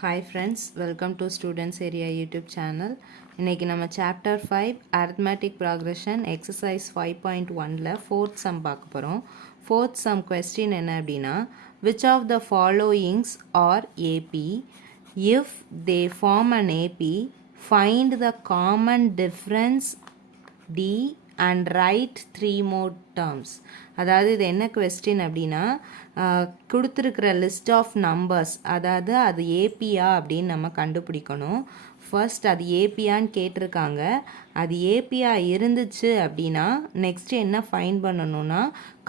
Hi friends, welcome to Students Area YouTube channel. இன்னைக்கு நம்ம chapter 5 arithmetic progression exercise 5.1ல fourth sum பார்க்க போறோம். Fourth sum question என்ன அப்படின்னா, which of the followings are AP? If they form an AP, find the common difference D and write 3 more terms. அதாவது இது என்ன question அப்படின்னா, கொடுத்துருக்கிற லிஸ்ட் ஆஃப் நம்பர்ஸ், அதாவது அது ஏபியா அப்படின்னு நம்ம கண்டுபிடிக்கணும். ஃபர்ஸ்ட் அது ஏபியான்னு கேட்டிருக்காங்க. அது ஏபியா இருந்துச்சு அப்படின்னா நெக்ஸ்ட் என்ன ஃபைண்ட் பண்ணணும்னா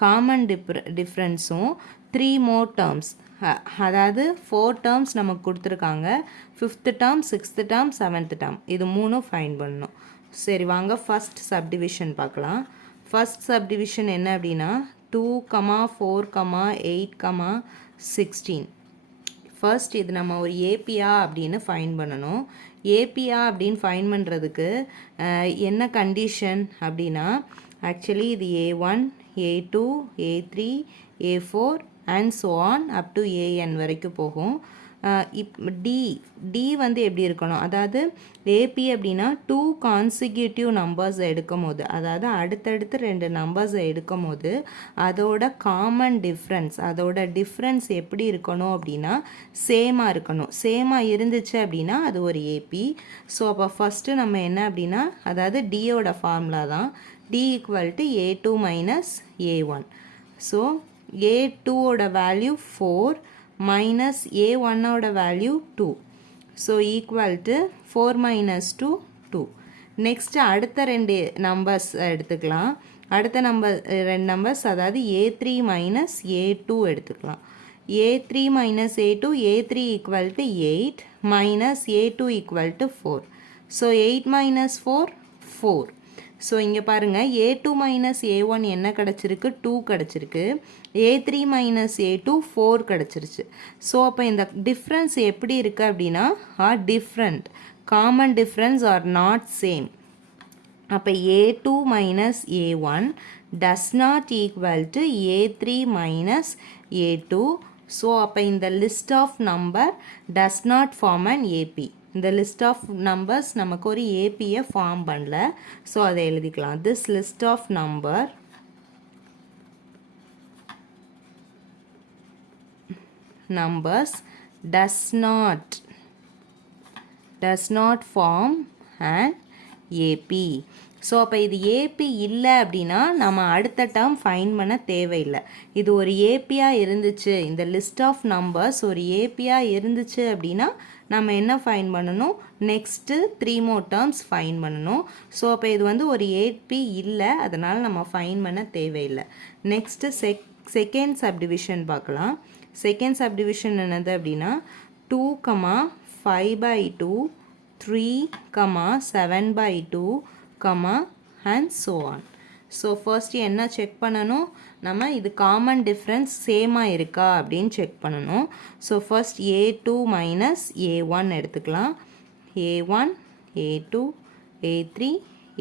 காமன் டிஃப்ரென்ஸும் 3 மோர் டேர்ம்ஸ், அதாவது 4 டேர்ம்ஸ் நமக்கு கொடுத்துருக்காங்க. 5th term, 6th term, 7th term, இது மூணும் ஃபைண்ட் பண்ணணும். சரி வாங்க ஃபர்ஸ்ட் சப்டிவிஷன் பார்க்கலாம். ஃபர்ஸ்ட் சப்டிவிஷன் என்ன அப்படின்னா 2, 4, 8, 16. ஃபர்ஸ்ட் இது நம்ம ஒரு ஏபியா அப்படின்னு ஃபைண்ட் பண்ணணும். ஏபியா அப்படின்னு ஃபைண்ட் பண்ணுறதுக்கு என்ன கண்டிஷன் அப்படின்னா, ஆக்சுவலி இது A1, A2, A3, A4 and so on up to AN வரைக்கும் போகும். டி வந்து எப்படி இருக்கணும், அதாவது ஏபி அப்படின்னா 2 கான்சிக்யூட்டிவ் நம்பர்ஸை எடுக்கும் போது, அதாவது அடுத்தடுத்து 2 நம்பர்ஸை எடுக்கும் போது அதோட காமன் டிஃப்ரென்ஸ், அதோட டிஃப்ரென்ஸ் எப்படி இருக்கணும் அப்படின்னா சேமாக இருக்கணும். சேமாக இருந்துச்சு அப்படின்னா அது ஒரு ஏபி. ஸோ அப்போ ஃபஸ்ட்டு நம்ம என்ன அப்படின்னா, அதாவது டியோட ஃபார்முலா தான் D equal to A2 minus A1. So A2ஓட வேல்யூ 4 மைனஸ் A1ஓட value 2. So equal to 4 minus 2, 2. Next அடுத்த 2 நம்பர்ஸ் எடுத்துக்கலாம். அடுத்த ரெண்டு நம்பர்ஸ், அதாவது A3 மைனஸ் A2 எடுத்துக்கலாம். A3 minus A2, A3 equal to 8 minus A2 equal to 4. So 8 minus 4, 4. So இங்கே பாருங்கள், A2 மைனஸ் A1 என்ன கிடச்சிருக்கு, 2 கிடச்சிருக்கு. A3 மைனஸ் A2 4 கிடச்சிருச்சு. ஸோ அப்போ இந்த டிஃப்ரென்ஸ் எப்படி இருக்குது அப்படின்னா are different, common difference are not same. அப்போ A2 minus A1 does not equal to A3 minus A2. So அப்போ இந்த list of number does not form an AP. இந்த லிஸ்ட் ஆஃப் நம்பர்ஸ் நமக்கு ஒரு ஏபியை ஃபார்ம் பண்ணல. ஸோ அதை எழுதிக்கலாம். This list of numbers does not form an AP. So அப்போ இது ஏபி இல்லை அப்படின்னா நம்ம அடுத்த டேர்ம் ஃபைண்ட் பண்ண தேவையில்லை. இது ஒரு ஏபியாக இருந்துச்சு, இந்த லிஸ்ட் ஆஃப் நம்பர்ஸ் ஒரு ஏபியாக இருந்துச்சு அப்படின்னா நம்ம என்ன ஃபைண்ட் பண்ணணும், நெக்ஸ்ட்டு 3 more டேர்ம்ஸ் ஃபைண்ட் பண்ணணும். ஸோ அப்போ இது வந்து ஒரு ஏபி இல்லை, அதனால் நம்ம ஃபைண்ட் பண்ண தேவையில்லை. நெக்ஸ்ட்டு செகண்ட் சப்டிவிஷன் பார்க்கலாம். செகண்ட் சப்டிவிஷன் என்னது அப்படின்னா 2, 5/2, 3, 7/2, and so on. So first என்ன செக் பண்ணணும், நம்ம இது காமன் டிஃப்ரென்ஸ் சேமாக இருக்கா அப்படின்னு செக் பண்ணணும். So first A2 minus A1 எடுத்துக்கலாம். A1, A2, A3,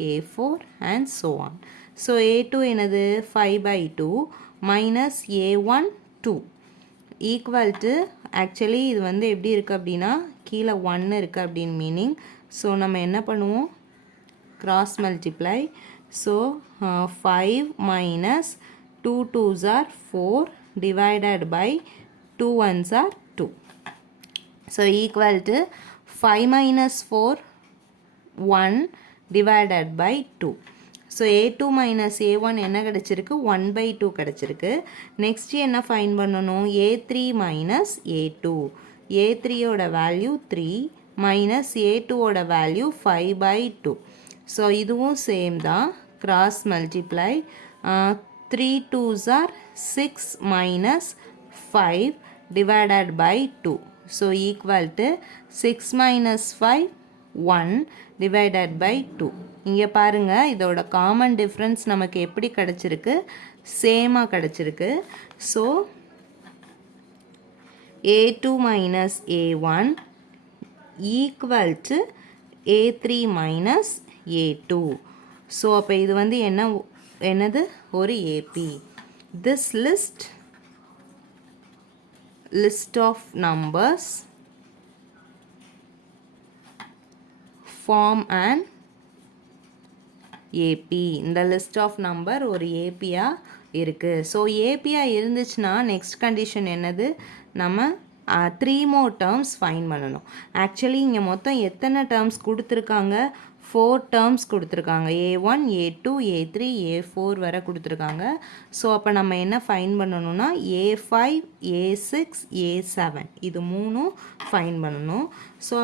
A4 and so on. So A2 என்னது 5/2 minus A1 2 equal to, actually இது வந்து எப்படி இருக்குது அப்படின்னா கீழே 1 இருக்குது அப்படின்னு மீனிங். ஸோ நம்ம என்ன பண்ணுவோம், cross multiply. So 5 minus 2 2s are 4 divided by 2 1s are 2. So equal to 5 minus 4, 1 divided by 2. So A2 minus A1 என்ன கிடச்சிருக்கு, 1/2 கிடச்சிருக்கு. நெக்ஸ்ட் என்ன ஃபைண்ட் பண்ணணும், A3 மைனஸ் A2. A3யோட வேல்யூ 3 மைனஸ் A2ஓட வேல்யூ 5/2. ஸோ இதுவும் சேம் தான், cross multiply. 3 2s are 6 minus 5 divided by 2. So equal to 6 minus 5, 1 divided by 2. இங்கே பாருங்கள், இதோட காமன் டிஃப்ரென்ஸ் நமக்கு எப்படி கிடச்சிருக்கு, சேமாக கிடச்சிருக்கு. So A2 minus A1 equal to A3 minus A2. So அப்போ இது வந்து என்னது ஒரு AP. This list of numbers form an AP. இந்த list of number ஒரு AP-யா இருக்குது. ஸோ AP-யா இருந்துச்சுன்னா நெக்ஸ்ட் கண்டிஷன் என்னது, நம்ம 3 more terms ஃபைன் பண்ணணும். ஆக்சுவலி இங்கே மொத்தம் எத்தனை டேர்ம்ஸ் கொடுத்துருக்காங்க, 4 terms கொடுத்துருக்காங்க. A1, A2, A3, A4 வரை கொடுத்துருக்காங்க. ஸோ அப்போ நம்ம என்ன ஃபைன் பண்ணணும்னா A5, A6, A7 இது மூணும் ஃபைன் பண்ணணும். ஸோ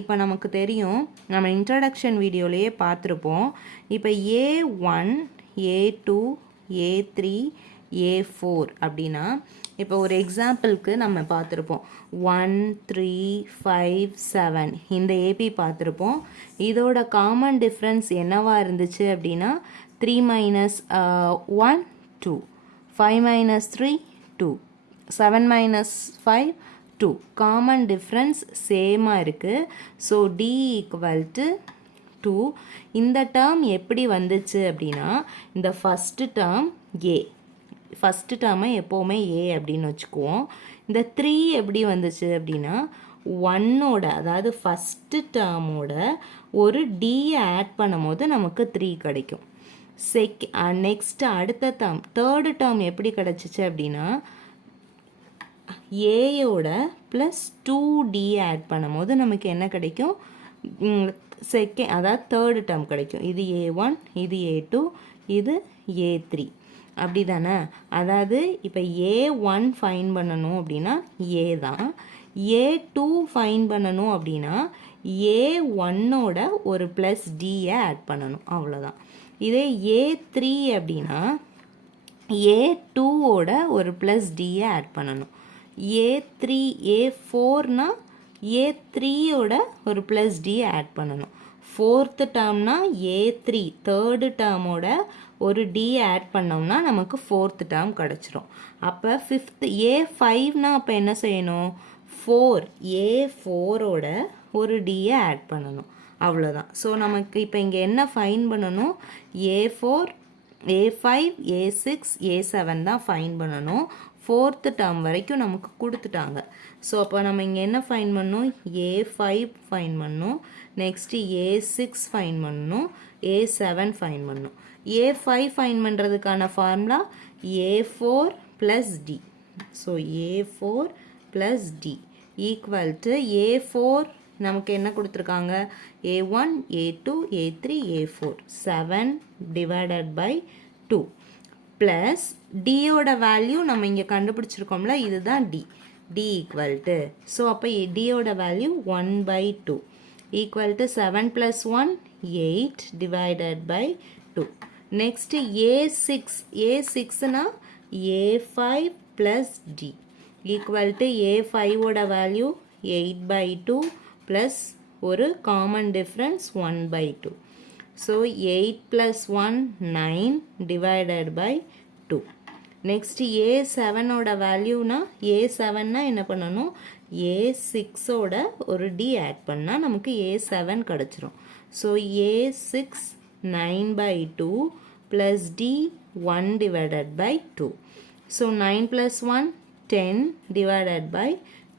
இப்போ நமக்கு தெரியும், நம்ம இன்ட்ரடக்ஷன் வீடியோலையே பார்த்துருப்போம். இப்போ A1, A2, A3, A4 அப்படின்னா இப்போ ஒரு எக்ஸாம்பிளுக்கு நம்ம பார்த்துருப்போம் 1, 3, 5, 7 இந்த ஏபி பார்த்துருப்போம். இதோட காமன் டிஃப்ரென்ஸ் என்னவா இருந்துச்சு அப்படின்னா 3 minus 1 2, 5 minus 3 2, 7 minus 5 2. Common difference சேமாக இருக்குது. So D equal to 2. இந்த டேர்ம் எப்படி வந்துச்சு அப்படின்னா இந்த ஃபஸ்ட்டு டேர்ம் A, ஃபஸ்ட்டு டேர்மை எப்போவுமே A அப்படின்னு வச்சுக்குவோம். இந்த 3 எப்படி வந்துச்சு அப்படின்னா 1ஓட, அதாவது ஃபஸ்ட்டு டேர்மோட ஒரு டியை ஆட் பண்ணும் போது நமக்கு 3 கிடைக்கும். நெக்ஸ்ட்டு அடுத்த டேர்ம் தேர்டு டேர்ம் எப்படி கிடச்சிச்சு அப்படின்னா ஏயோட ப்ளஸ் 2D ஆட் பண்ணும் போது நமக்கு என்ன கிடைக்கும், அதாவது தேர்டு டேர்ம் கிடைக்கும். இது A1, இது A2, இது A3 அப்படி தானே. அதாவது இப்போ A1 ஃபைன் பண்ணணும் அப்படின்னா A தான், A2 ஃபைன் பண்ணணும் அப்படின்னா A1ஓட ஒரு ப்ளஸ் டியை ஆட் பண்ணணும், அவ்வளோதான். இதே A3 அப்படின்னா A2ஓட ஒரு ப்ளஸ் டியை ஆட் பண்ணணும். A4னா A3ஓட ஒரு ப்ளஸ் டியை ஆட் பண்ணணும். ஃபோர்த்து டேர்ம்னா A3 தேர்டு டேர்மோட ஒரு டி ஆட் பண்ணோம்னா நமக்கு ஃபோர்த்து டேர்ம் கிடச்சிரும். அப்போ ஃபிஃப்த்து A5னா அப்போ என்ன செய்யணும், A4ஓட ஒரு டியை ஆட் பண்ணணும், அவ்வளோதான். ஸோ நமக்கு இப்போ இங்கே என்ன ஃபைன் பண்ணணும், A4, A5, A6, A7 தான் ஃபைன் பண்ணணும். ஃபோர்த்து டேர்ம் வரைக்கும் நமக்கு கொடுத்துட்டாங்க. ஸோ அப்போ நம்ம இங்கே என்ன ஃபைன் பண்ணணும், A5 ஃபைன் பண்ணணும், நெக்ஸ்ட்டு A6 ஃபைன் பண்ணணும், A7 ஃபைன் பண்ணணும். A5 ஃபைன் பண்ணுறதுக்கான formula A4 plus D. So A4 plus D equal to A4 நமக்கு என்ன கொடுத்துருக்காங்க, A1, A2, A3, A4 7 divided by 2 plus டியோட வேல்யூ நம்ம இங்கே கண்டுபிடிச்சிருக்கோம்ல, இதுதான் D. D equal to, so அப்போ டியோட வேல்யூ 1/2 equal to 7 + 1 8 divided by 2. Next A6னா A5 plus D equal to A5ஓட வேல்யூ 8/2 ப்ளஸ் ஒரு common difference 1/2. So 8 + 1 9 divided by 2. Next A7ஓட வேல்யூனா A7னா என்ன பண்ணணும், A6ஓட ஒரு டி ஆட் பண்ணால் நமக்கு A7 கிடச்சிரும். So A6 9/2 plus d 1 divided by 2. So 9 + 1 10 divided by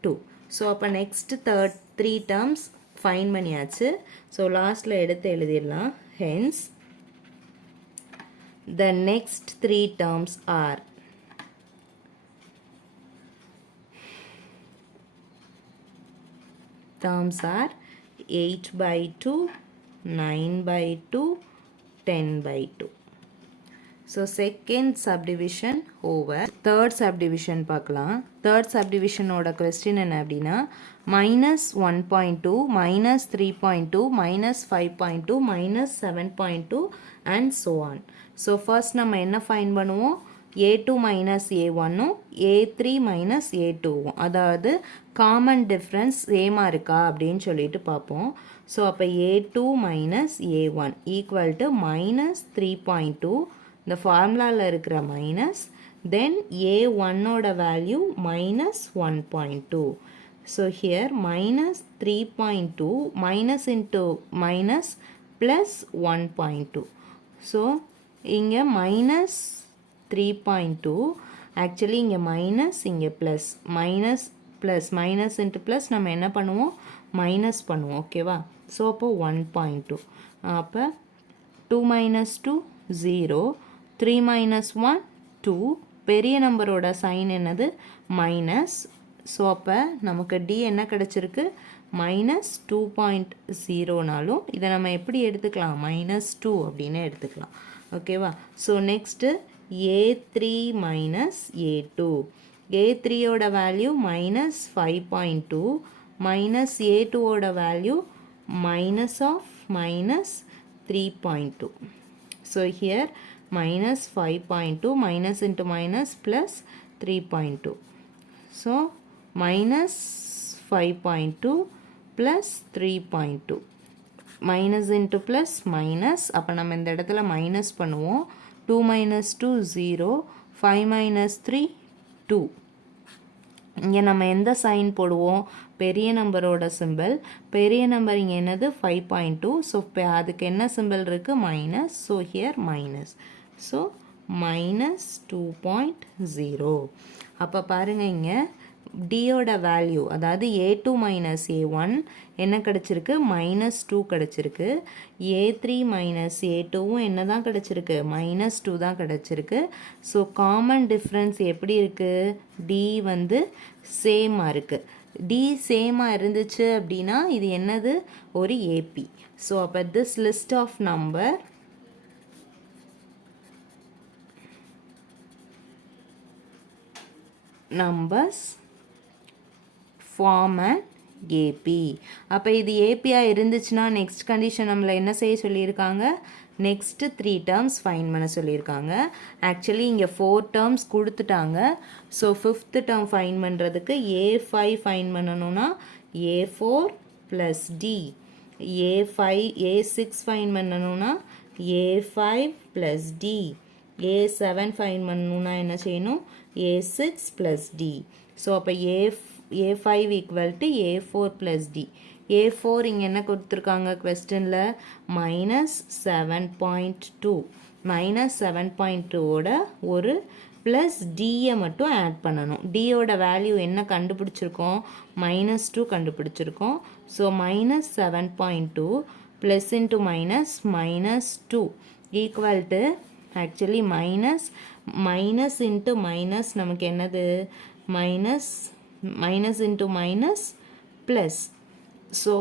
2. So அப்போ நெக்ஸ்ட்டு 3 டேர்ம்ஸ் ஃபைன் பண்ணியாச்சு. ஸோ லாஸ்ட்டில் எடுத்து எழுதிடலாம். Hence the next 3 terms are terms are 8/2, 9/2, 10/2. So second subdivision over. Third subdivision பார்க்கலாம். Third subdivision ஓட question என்ன அப்படின்னா -1.2, -3.2, -5.2, -7.2 and so on. So first நம்ம என்ன ஃபைன் பண்ணுவோம், A2 minus A1, A3 minus A2, அதாவது காமன் டிஃப்ரென்ஸ் சேமாக இருக்கா அப்படின்னு சொல்லிட்டு பார்ப்போம். ஸோ அப்போ A2 minus A1 equal to -3.2, இந்த ஃபார்முலாவில் இருக்கிற மைனஸ், தென் A1ஓட value -1.2. So here -3.2 minus into minus plus 1.2. So இங்கே -3.2, ஆக்சுவலி இங்கே மைனஸ், இங்கே plus, plus minus into plus நம்ம என்ன பண்ணுவோம் மைனஸ் பண்ணுவோம் ஓகேவா ஸோ அப்போ 1.2 அப்போ 2 minus 2 0 3 minus 1 2 பெரிய நம்பரோட சைன் என்னது மைனஸ் ஸோ அப்போ நமக்கு டி என்ன கிடச்சிருக்கு மைனஸ் 2.0நாலும் இதை நம்ம எப்படி எடுத்துக்கலாம் மைனஸ் 2 அப்படின்னு எடுத்துக்கலாம் ஓகேவா so next A3 minus A2 A3யோட வேல்யூ மைனஸ் 5.2 மைனஸ் A2ஓட value minus of minus 3.2 so here minus 5.2 minus into minus plus 3.2 so minus 5.2 plus 3.2 minus into plus minus அப்போ நம்ம இந்த இடத்துல minus பண்ணுவோம் 2 minus 2 0 5 minus 3 2 இங்கே நம்ம எந்த சைன் போடுவோம் பெரிய நம்பரோட சிம்பிள் பெரிய நம்பர் இங்கே என்னது 5.2 ஸோ அதுக்கு என்ன சிம்பிள் இருக்குது minus so here minus so minus 2.0 அப்போ பாருங்கள் இங்கே டியோட வேல்யூ அதாவது A2 மைனஸ் A1 என்ன கிடச்சிருக்கு மைனஸ் 2 கிடச்சிருக்கு A3 மைனஸ் A2வும் என்ன தான் கிடச்சிருக்கு மைனஸ் 2 தான் கிடச்சிருக்கு ஸோ காமன் டிஃப்ரென்ஸ் எப்படி இருக்குது டி வந்து சேமாக இருக்குது டி சேமாக இருந்துச்சு அப்படின்னா இது என்னது ஒரு ஏபி ஸோ அப்போ this list of numbers form an AP அப்போ இது ஏபியாக இருந்துச்சுன்னா நெக்ஸ்ட் கண்டிஷன் நம்மளை என்ன செய்ய சொல்லியிருக்காங்க நெக்ஸ்ட்டு 3 டேர்ம்ஸ் ஃபைன் பண்ண சொல்லியிருக்காங்க ஆக்சுவலி இங்கே 4 டேர்ம்ஸ் கொடுத்துட்டாங்க ஸோ 5th டேர்ம் ஃபைன் பண்ணுறதுக்கு A5 ஃபைன் பண்ணணும்னா A4 plus D A6 fine பண்ணணும்னா A5 plus D A7 fine பண்ணணும்னா என்ன செய்யணும் A6 ப்ளஸ் டி ஸோ அப்போ A5 equal to A4 plus D A4 இங்கே என்ன கொடுத்துருக்காங்க கொஸ்டினில் மைனஸ் 7.2 மைனஸ் 7.2ஓட ஒரு ப்ளஸ் டியை மட்டும் ஆட் பண்ணணும் டியோட வேல்யூ என்ன கண்டுபிடிச்சிருக்கோம் மைனஸ் 2 கண்டுபிடிச்சிருக்கோம் so minus 7.2 plus into minus 2 equal to actually minus into minus நமக்கு என்னது minus into minus plus so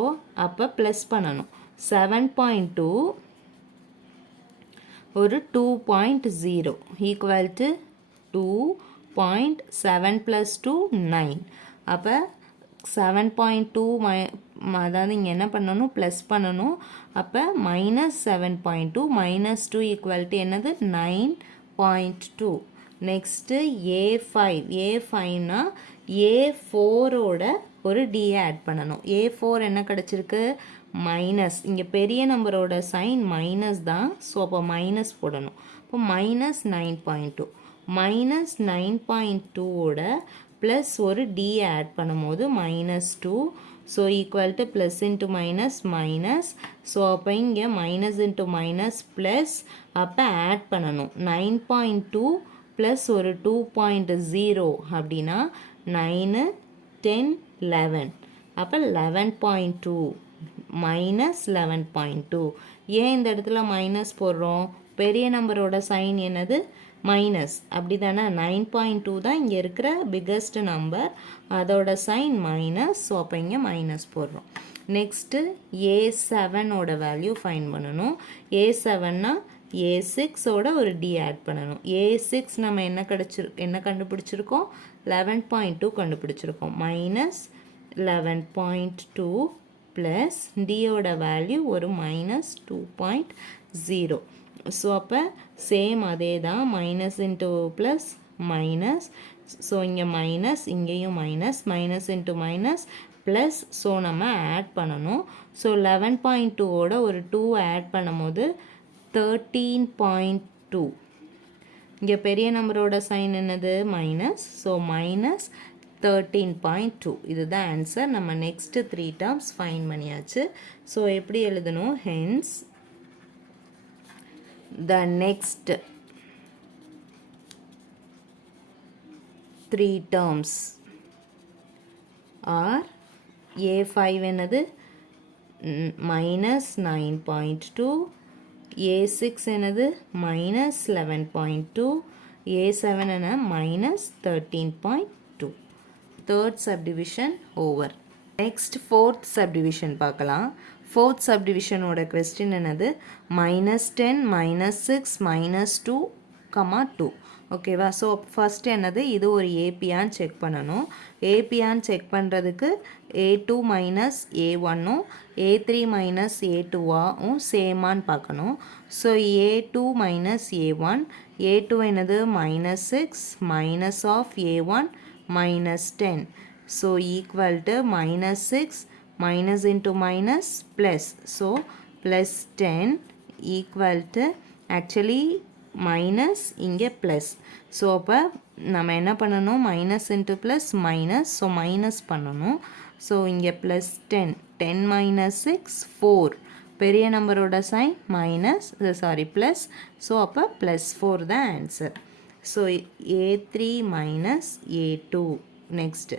அப்போ ப்ளஸ் பண்ணணும் 7.2 ஒரு 2.0 ஈக்குவல் டு 2.7 ப்ளஸ் 2 9 அப்போ 7.2 அதாவது இங்கே என்ன பண்ணணும் ப்ளஸ் பண்ணணும் அப்போ மைனஸ் 7.2 மைனஸ் 2 ஈக்குவல் டு என்னது 9.2 நெக்ஸ்ட்டு A5னா A4ஓட ஒரு டியை ஆட் பண்ணணும் A4 என்ன கிடச்சிருக்கு மைனஸ் இங்கே பெரிய நம்பரோட சைன் மைனஸ் தான் ஸோ அப்போ மைனஸ் போடணும் இப்போ மைனஸ் 9.2 மைனஸ் 9.2ஓட ப்ளஸ் ஒரு டியை ஆட் பண்ணும்போது minus 2 so equal to plus into minus minus so அப்போ இங்கே மைனஸ் இன்ட்டு மைனஸ் ப்ளஸ் அப்போ ஆட் பண்ணணும் 9.2 ப்ளஸ் ஒரு 2.0 அப்படின்னா 9 10 11 அப்போ 11.2 மைனஸ் 11.2 ஏன் இந்த இடத்துல மைனஸ் போடுறோம் பெரிய நம்பரோட சைன் என்னது மைனஸ் அப்படி தானே 9.2 தான் இங்கே இருக்கிற பிக்கஸ்ட் நம்பர் அதோட சைன் மைனஸ் ஸோ அப்போ இங்கே மைனஸ் போடுறோம் நெக்ஸ்ட்டு A7ஓட வேல்யூ ஃபைன் பண்ணணும் A7னா A6ஓட ஒரு டி ஆட் பண்ணணும் A6 நம்ம என்ன கண்டுபிடிச்சிருக்கோம் 11.2 கண்டுபிடிச்சிருக்கோம் மைனஸ் 11.2 ப்ளஸ் டியோட வேல்யூ ஒரு மைனஸ் 2.0 ஸோ அப்போ சேம் அதே தான் minus into plus minus so இங்கே மைனஸ் இங்கேயும் minus into minus plus so நம்ம ஆட் பண்ணணும் ஸோ 11.2ஓட ஒரு 2 ஆட் பண்ணும்போது 13.2 இங்கே பெரிய நம்பரோட சைன் என்னது மைனஸ் ஸோ மைனஸ் 13.2 இதுதான் ஆன்சர் நம்ம நெக்ஸ்ட்டு 3 டேர்ம்ஸ் ஃபைன் பண்ணியாச்சு ஸோ எப்படி எழுதணும் hence the next 3 terms are A5 என்னது -9.2, A6 என்னது -11.2, A7 என்ன -13.2. Third subdivision over. Next fourth subdivision பார்க்கலாம். ஃபோர்த் சப்டிவிஷனோட கொஸ்டின் என்னது -10, -6, -2, 2. ஓகேவா? ஸோ ஃபஸ்ட்டு என்னது இது ஒரு ஏபியான்னு செக் பண்ணணும். ஏபியான்னு செக் பண்ணுறதுக்கு A2 மைனஸ் A1ம் A3 மைனஸ் A2வாவும் சேமான்னு பார்க்கணும். So A2 minus A1, A2 என்னது -6 minus of A1 -10. So equal to -6 minus into minus plus. So plus 10 equal to actually minus இங்கே plus. So அப்போ நம்ம என்ன பண்ணணும் minus into plus minus. So minus பண்ணணும். So இங்கே plus 10. 10 minus 6 4. பெரிய நம்பரோட சைன் மைனஸ் ப்ளஸ். ஸோ அப்போ ப்ளஸ் 4 தான் answer. So A3 minus A2. Next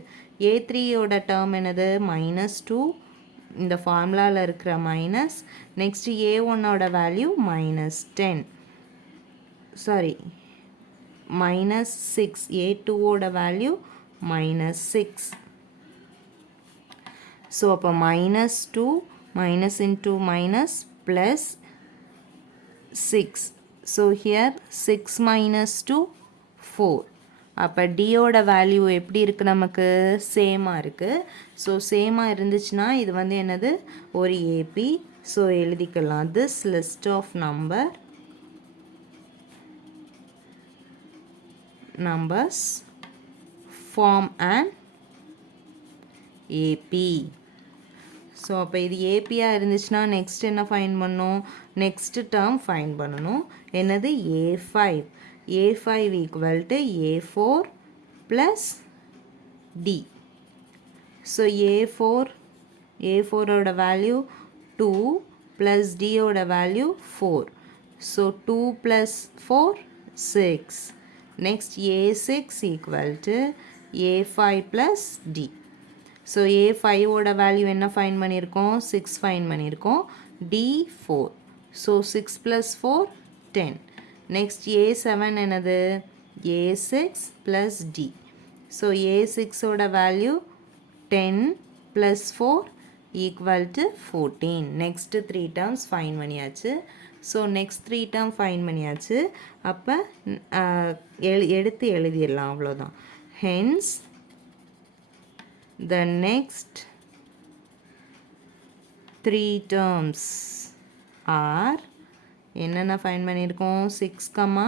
A3யோட டேர்ம் என்னது -2, இந்த ஃபார்முலாவில் இருக்கிற மைனஸ். நெக்ஸ்ட் A1ஓட வேல்யூ -10, சாரி -6. A2ஓட வேல்யூ -6. ஸோ அப்போ -2 minus into minus plus 6. So here 6 minus 2 4. அப்போ டியோட வேல்யூ எப்படி இருக்குது நமக்கு சேமாக இருக்குது. ஸோ சேமாக இருந்துச்சுன்னா இது வந்து என்னது ஒரு ஏபி. ஸோ எழுதிக்கலாம் this list of numbers form an AP. So அப்போ இது ஏபியாக இருந்துச்சுன்னா நெக்ஸ்ட் என்ன ஃபைன் பண்ணணும், நெக்ஸ்ட் டேர்ம் ஃபைன் பண்ணணும். என்னது A5. A5 equal to A4 plus D. So A4ஓட வேல்யூ 2 ப்ளஸ் Dயோட value 4. So 2 plus 4 6. Next A6 equal to A5 plus D. So A5ஓட வேல்யூ என்ன ஃபைன் பண்ணியிருக்கோம் 6 ஃபைன் பண்ணியிருக்கோம். D4. So 6 plus 4 10. Next A7 என்னது A6 plus D. So A6ஓட value 10 plus 4 equal to 14. Next 3 terms fine பண்ணியாச்சு. So next 3 term find பண்ணியாச்சு. அப்போ எடுத்து எழுதிடலாம், அவ்வளோதான். Hence the next 3 terms are என்னென்ன ஃபைன் பண்ணியிருக்கோம் 6,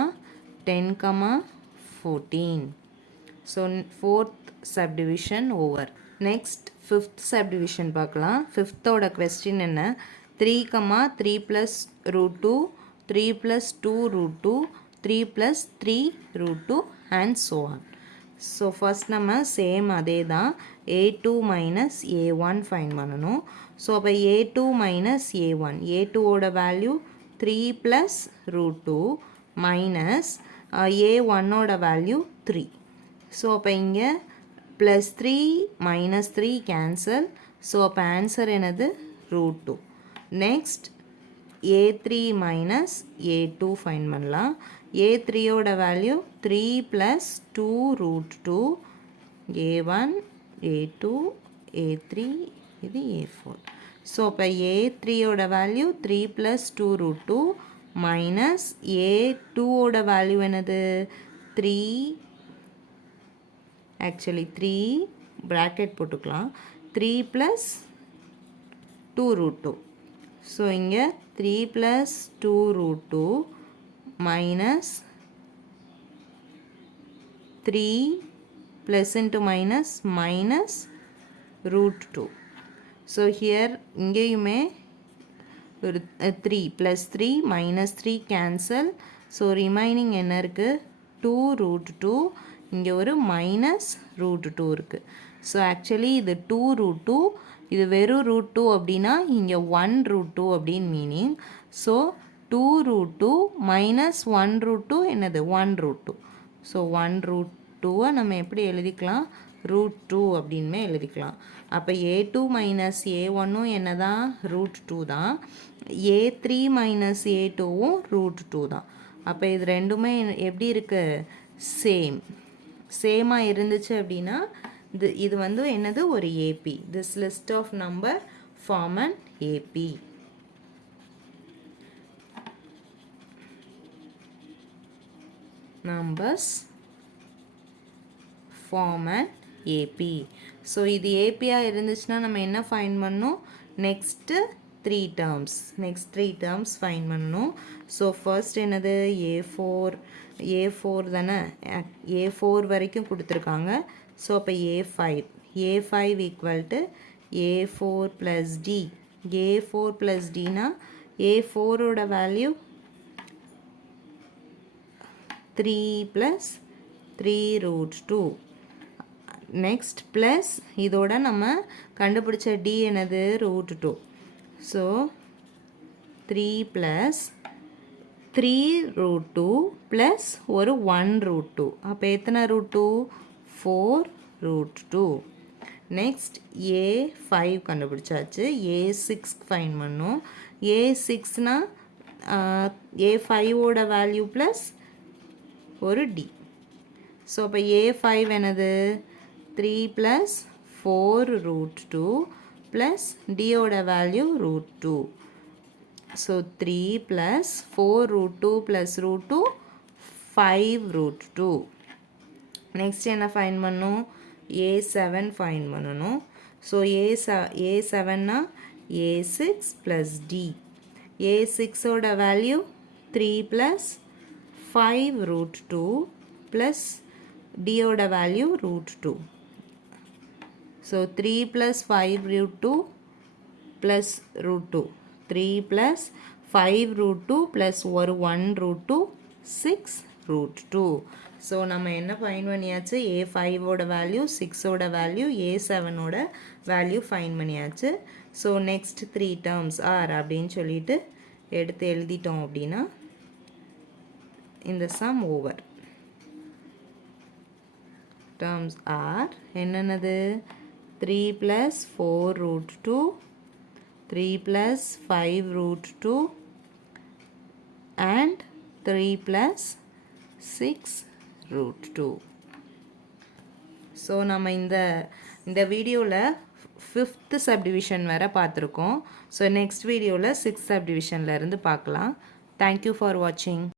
10, 14. ஸோ fourth subdivision over. Next fifth subdivision பார்க்கலாம். ஃபிஃப்த்தோட கொஸ்டின் என்ன 3, 3 plus √2, 3 plus 2 √2, 3 plus 3 √2 and so on. So first நம்ம சேம் அதே தான் A2 மைனஸ் A1 ஃபைன் பண்ணணும். ஸோ அப்போ A2 மைனஸ் A1, A2ஓட வேல்யூ 3 ப்ளஸ் √2 மைனஸ் A1ஓட வேல்யூ 3. ஸோ அப்போ இங்கே ப்ளஸ் 3 மைனஸ் 3 கேன்சல். ஸோ அப்போ ஆன்சர் என்னது √2. Next A3 minus A2 fine பண்ணலாம். A3ஓட value 3 plus 2 √2, A1, A2, A3, இது A4. ஸோ அப்போ A3ஓட வேல்யூ 3 ப்ளஸ் 2 √2 மைனஸ் A2ஓட வேல்யூ என்னது 3, ஆக்சுவலி 3 ப்ராக்கெட் போட்டுக்கலாம், 3 ப்ளஸ் 2 √2. ஸோ இங்கே 3 plus 2 √2 minus 3 plus into minus minus √2. So here இங்கேயுமே ஒரு 3 plus 3 minus 3 cancel. So remaining என்ன இருக்குது 2 √2. இங்கே ஒரு மைனஸ் √2 இருக்குது. ஸோ ஆக்சுவலி இது 2 √2, இது வெறும் √2 அப்படின்னா இங்கே 1 √2 அப்படின்னு மீனிங். ஸோ 2 √2 மைனஸ் 1 √2 என்னது 1 √2. ஸோ 1 √2வை நம்ம எப்படி எழுதிக்கலாம் √2 அப்படின்மே எழுதிக்கலாம். அப்போ a2 மைனஸ் a1ம் என்ன தான் √2 தான், a3 மைனஸ் a2வும் √2 தான். அப்போ இது ரெண்டுமே எப்படி இருக்கு, சேமாக இருந்துச்சு அப்படின்னா இது வந்து என்னது ஒரு AP. This list of number form an AP. numbers form an AP. So இது ஏபியாக இருந்துச்சுன்னா நம்ம என்ன ஃபைன் பண்ணணும், நெக்ஸ்ட்டு த்ரீ டேர்ம்ஸ் ஃபைன் பண்ணணும். ஸோ ஃபர்ஸ்ட் என்னது A4 தானே, A4 வரைக்கும் கொடுத்துருக்காங்க. ஸோ அப்போ A5 equal to A4 plus d. A4 plus டினா A4ஓட வேல்யூ 3 plus 3√2. நெக்ஸ்ட் ப்ளஸ் இதோட நம்ம கண்டுபிடிச்ச டி என்னது √2. ஸோ 3 ப்ளஸ் 3√2 ப்ளஸ் ஒரு 1√2. அப்போ எத்தனை √2, 4√2. நெக்ஸ்ட் A5 கண்டுபிடிச்சாச்சு. A6 ஃபைன் பண்ணோம். A6னா A5ஓட வேல்யூ ப்ளஸ் ஒரு டி. ஸோ அப்போ A5 என்னது 3 ப்ளஸ் 4√2 ப்ளஸ் டியோட value √2. So 3 plus 4√2 plus √2 5√2. Next என்ன ஃபைன் பண்ணணும், A7 ஃபைன் பண்ணணும். ஸோ A7னா A6 ப்ளஸ் டி. A6ஓட வேல்யூ 3 ப்ளஸ் 5√2 ப்ளஸ் டியோட value √2. So 3 plus 5√2 plus √2. 3 plus 5√2 plus ஒரு 1√2 6√2. ஸோ நம்ம என்ன ஃபைன் பண்ணியாச்சு, A5ஓட வேல்யூ, 6ஓட வேல்யூ, A7ஓட வேல்யூ ஃபைன் பண்ணியாச்சு. So next three terms R அப்படின்னு சொல்லிட்டு எடுத்து எழுதிட்டோம் அப்படின்னா இந்த some over. terms are என்னென்னது, 3 plus 4√2, 3 plus 5√2 and 3 plus 6√2. So நம்ம இந்த வீடியோவில் 5th subdivision வரை பார்த்துருக்கோம். ஸோ நெக்ஸ்ட் வீடியோவில் 6th subdivisionல இருந்து பார்க்கலாம். தேங்க்யூ ஃபார் வாட்சிங்.